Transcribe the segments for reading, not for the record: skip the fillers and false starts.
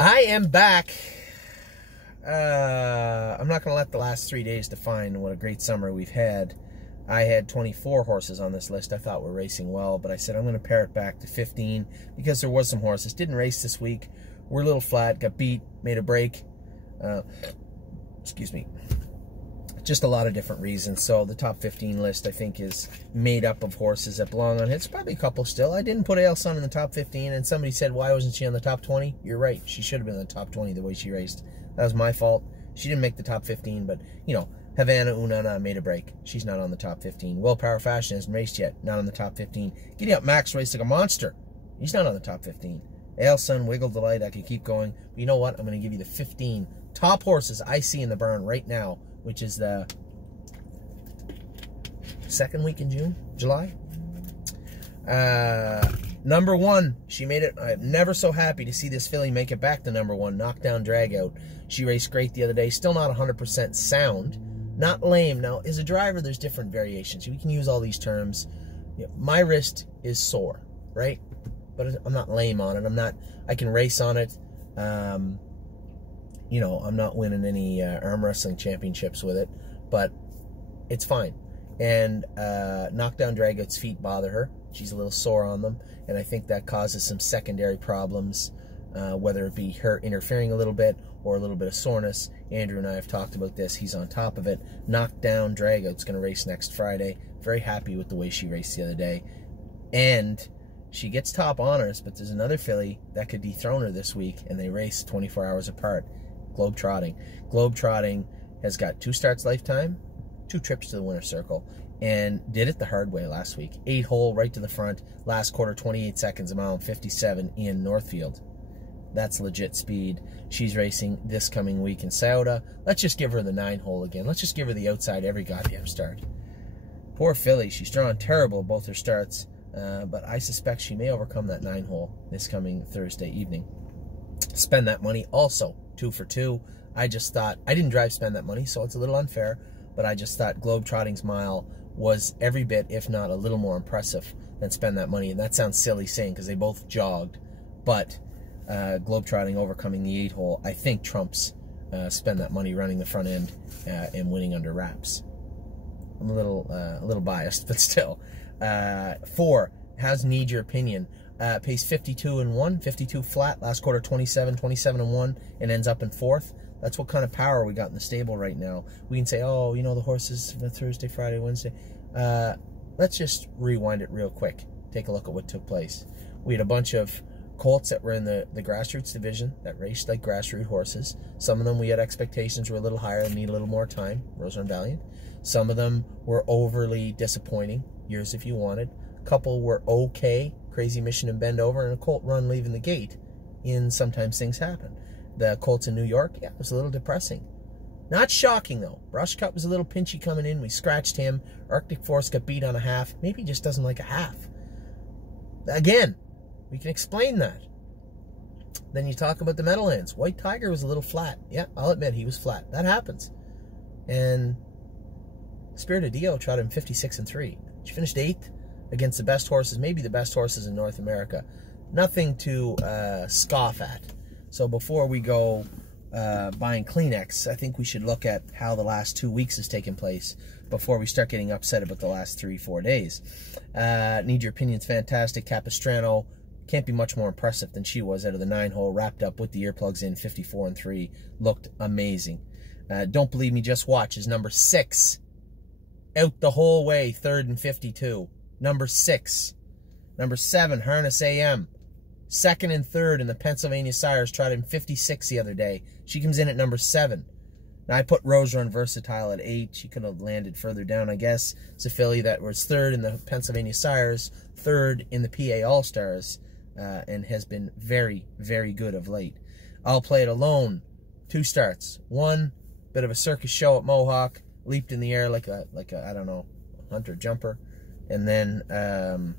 I am back. I'm not going to let the last 3 days define what a great summer we've had. I had 24 horses on this list I thought were racing well, but I said I'm going to pare it back to 15 because there was some horses. Didn't race this week. We're a little flat, got beat, made a break. Excuse me. Just a lot of different reasons. So the top 15 list, I think, is made up of horses that belong on it. It's probably a couple still. I didn't put Ailsun in the top 15, and somebody said, why wasn't she on the top 20? You're right. She should have been in the top 20 the way she raced. That was my fault. She didn't make the top 15, but, you know, Havana Unana made a break. She's not on the top 15. Willpower Fashion hasn't raced yet. Not on the top 15. Giddy Up Max raced like a monster. He's not on the top 15. Ailsun, Wiggle Delight, I could keep going. But you know what? I'm going to give you the 15 top horses I see in the barn right now, which is the second week in July. Number one, she made it. I'm never so happy to see this filly make it back to number one. Knockdown Dragout. She raced great the other day. Still not 100% sound. Not lame. Now, as a driver, there's different variations. We can use all these terms. You know, my wrist is sore, right? But I'm not lame on it. I can race on it. You know, I'm not winning any arm wrestling championships with it, but it's fine. And Knockdown Dragout's feet bother her. She's a little sore on them, and I think that causes some secondary problems, whether it be her interfering a little bit or a little bit of soreness. Andrew and I have talked about this. He's on top of it. Knockdown Dragout's going to race next Friday. Very happy with the way she raced the other day. And she gets top honors, but there's another filly that could dethrone her this week, and they race 24 hours apart. Globetrotting. Globetrotting has got 2 starts lifetime, 2 trips to the winner's circle, and did it the hard way last week. 8-hole right to the front, last quarter 28 seconds, a mile and 57 in Northfield. That's legit speed. She's racing this coming week in Sauda. Let's just give her the 9-hole again. Let's just give her the outside every goddamn start. Poor filly. She's drawn terrible both her starts, but I suspect she may overcome that 9-hole this coming Thursday evening. Spend That Money also 2 for 2. I just thought, I didn't drive Spend That Money, so it's a little unfair, but I just thought Globetrotting's mile was every bit, if not a little more impressive than Spend That Money. And that sounds silly saying because they both jogged, but Globetrotting overcoming the 8-hole, I think, trumps Spend That Money running the front end and winning under wraps. I'm a little biased, but still. 4 has Need Your Opinion. Pays 52-1, 52 flat, last quarter 27, 27-1, and ends up in 4th. That's what kind of power we got in the stable right now. We can say, oh, you know, the horses for Thursday, Friday, Wednesday. Let's just rewind it real quick. Take a look at what took place. We had a bunch of colts that were in the grassroots division that raced like grassroots horses. Some of them we had expectations were a little higher and need a little more time. Rose Run Valiant. Some of them were overly disappointing. Yours If You Wanted. A couple were okay. Crazy Mission and Bend Over, and a colt run leaving the gate. And sometimes things happen. The colts in New York, yeah, it was a little depressing. Not shocking, though. Brush Cut was a little pinchy coming in. We scratched him. Arctic Force got beat on a half. Maybe he just doesn't like a half. Again, we can explain that. Then you talk about the Meadowlands. White Tiger was a little flat. Yeah, I'll admit he was flat. That happens. And Spirit of Dio trotted him 56-3. She finished 8th against the best horses, maybe the best horses in North America. Nothing to scoff at. So before we go buying Kleenex, I think we should look at how the last 2 weeks has taken place before we start getting upset about the last 3-4 days. Need Your Opinion's fantastic. Capistrano can't be much more impressive than she was out of the 9-hole, wrapped up with the earplugs in, 54-3. Looked amazing. Don't Believe Me, Just Watch is number 6. Out the whole way, 3rd and 52. Number 6. Number 7, Harness AM. 2nd and 3rd in the Pennsylvania Sires, tried him 56 the other day. She comes in at number 7. Now, I put Rose Run Versatile at 8. She could have landed further down, I guess. It's a filly that was 3rd in the Pennsylvania Sires, 3rd in the PA All-Stars, and has been very, very good of late. I'll Play It Alone. 2 starts. 1, bit of a circus show at Mohawk. Leaped in the air like a I don't know, hunter jumper, and then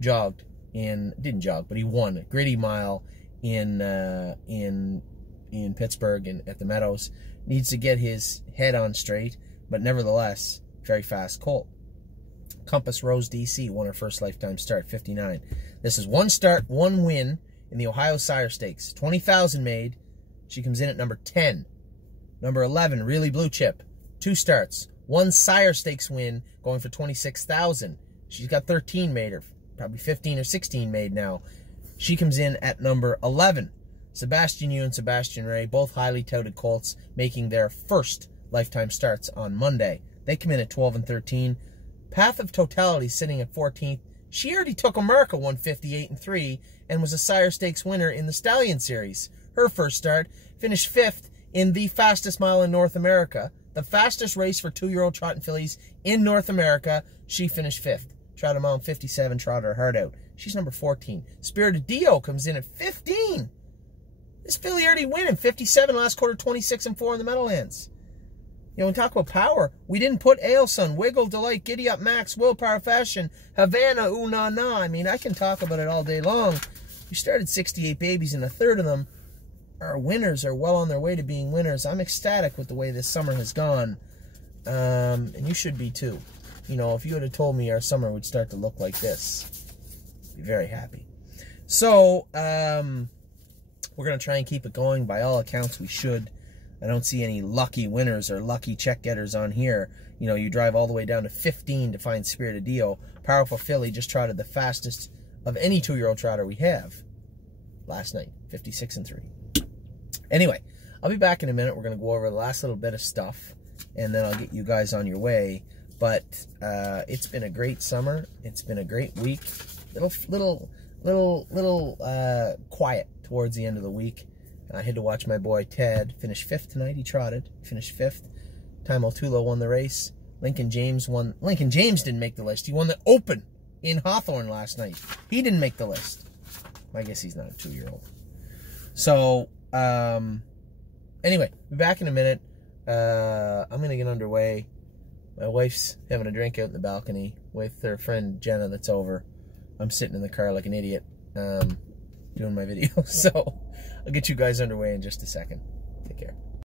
jogged in, didn't jog, but he won a gritty mile in Pittsburgh and at the Meadows. Needs to get his head on straight, but nevertheless, very fast colt. Compass Rose DC won her first lifetime start, 59. This is 1 start, 1 win in the Ohio Sire Stakes. 20,000 made. She comes in at number 10. Number 11, Really Blue Chip. 2 starts. 1 Sire Stakes win, going for 26,000. She's got 13 made, or probably 15 or 16 made now. She comes in at number 11. Sebastian Yu and Sebastian Ray, both highly touted colts, making their first lifetime starts on Monday. They come in at 12 and 13. Path of Totality sitting at 14th. She already took America 158 and 3 and was a Sire Stakes winner in the Stallion Series. Her first start, finished 5th in the fastest mile in North America. The fastest race for 2-year-old trotting fillies in North America. She finished 5th. Trotted a mile in 57, trotted her heart out. She's number 14. Spirited Dio comes in at 15. This filly already win in 57 last quarter, 26 and 4 in the Meadowlands. You know, when we talk about power, we didn't put Ailson, Wiggle, Delight, Giddy Up, Max, Willpower, Fashion, Havana, Ooh Na Na. I mean, I can talk about it all day long. We started 68 babies, and a third of them are winners, are well on their way to being winners. I'm ecstatic with the way this summer has gone, and you should be too. You know, if you would have told me our summer would start to look like this, I'd be very happy. So, we're going to try and keep it going. By all accounts, we should. I don't see any lucky winners or lucky check getters on here. You know, you drive all the way down to 15 to find Spirited Dio. Powerful filly just trotted the fastest of any 2-year-old trotter we have last night, 56 and 3. Anyway, I'll be back in a minute. We're going to go over the last little bit of stuff, and then I'll get you guys on your way. But it's been a great summer. It's been a great week. Little quiet towards the end of the week. I had to watch my boy Ted finish 5th tonight. He trotted, finished 5th. Time Tulo won the race. Lincoln James won. Lincoln James didn't make the list. He won the Open in Hawthorne last night. He didn't make the list. I guess he's not a 2-year-old. So, anyway, be back in a minute. I'm going to get underway. My wife's having a drink out in the balcony with her friend Jenna that's over. I'm sitting in the car like an idiot doing my video. So I'll get you guys underway in just a second. Take care.